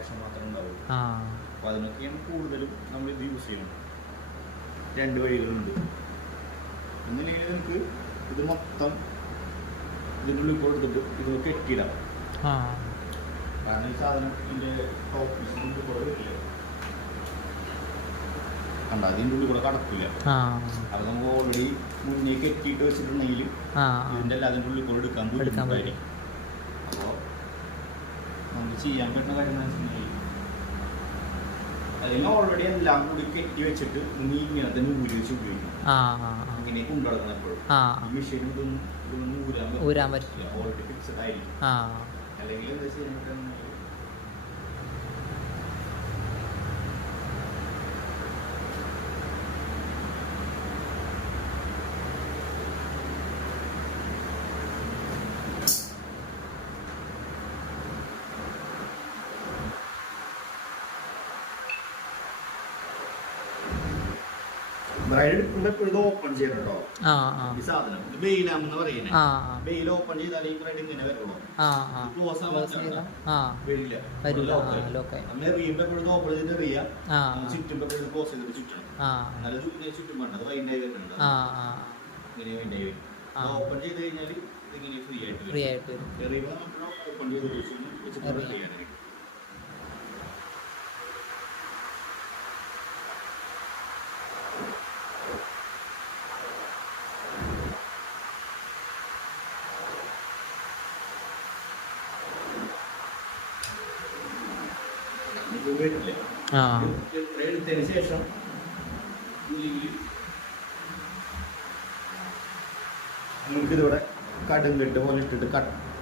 Action മാത്രമേ ഉണ്ടാവുള്ളൂ. അപ്പോൾ അതിനൊക്കെയാണ് കൂടുതലും നമ്മൾ ഇത് യൂസ് ചെയ്യണം. 2 വഴികളുണ്ട്. ഒന്നില്ലെങ്കിൽ നമുക്ക് ഇത് മൊത്തം ഇതിൻ്റെ ഉള്ളിൽ കൊടുത്തിട്ട് ഇത് കെട്ടിയിടാം. കാരണം ഈ സാധനം ഇതിൻ്റെ ടോപ്പ് പീസിൻ്റെ കൂടെ വരില്ല, കണ്ട അതിൻ്റെ ഉള്ളിൽ കൂടെ കടക്കില്ല. അത് നമുക്ക് ഓൾറെഡി മുന്നേ കെട്ടിയിട്ട് വെച്ചിട്ടുണ്ടെങ്കിൽ ഇതിൻ്റെ എല്ലാം അതിൻ്റെ ഉള്ളിൽ കൂടെ എടുക്കാൻ ബുദ്ധിമുട്ടായിരിക്കും. അപ്പോൾ നമുക്ക് ചെയ്യാൻ പറ്റുന്ന കാര്യം എന്ന് വെച്ചിട്ടുണ്ടെങ്കിൽ അതിന് ഓൾറെഡി എല്ലാം കൂടി കെട്ടി വെച്ചിട്ട് നീ ഇങ്ങനെ തന്നെ ഊരി വെച്ച് ഉപയോഗിക്കും. ഇങ്ങനെ കൊണ്ടുനടക്കണം എപ്പോഴും. ഈ മെഷീൻ ഇതൊന്നും ഊരാൻ പറ്റില്ല, ഓൾറെഡി ഫിക്സഡ് ആയിരിക്കും. അല്ലെങ്കിൽ എന്താ ചെയ്യാൻ പറ്റുന്ന ബ്രൈഡ് ഓപ്പൺ ചെയ്യണം കേട്ടോ. ഈ സാധനം ബെയിലാം എന്ന് പറയുന്നത്. ബെയിൽ ഓപ്പൺ ചെയ്താൽ ഈ ബ്രൈഡ് ഇങ്ങനെ വരുള്ളൂ. എറിയുമ്പോ ഓപ്പൺ ചെയ്ത് എറിയാം, ചുറ്റുമ്പോ ക്ലോസ് ചെയ്തിട്ട് ചുറ്റണം. നല്ലത് ചുറ്റും വേണ്ട, അത് വൈൻഡായി വരുന്നുണ്ട്. ഇങ്ങനെ വൈൻഡായി വരും. ഓപ്പൺ ചെയ്ത് കഴിഞ്ഞാൽ ഇതിങ്ങനെ ഫ്രീ ആയിട്ട് വരും. എറിയുമ്പോൾ നമ്മൾ ഓപ്പൺ ചെയ്ത് വെച്ചിട്ട് ഫ്രീ ആയിരിക്കും. എടുത്തതിന് ശേഷം നമുക്കിതിവിടെ കടും കെട്ട് പോലെ ഇട്ടിട്ട്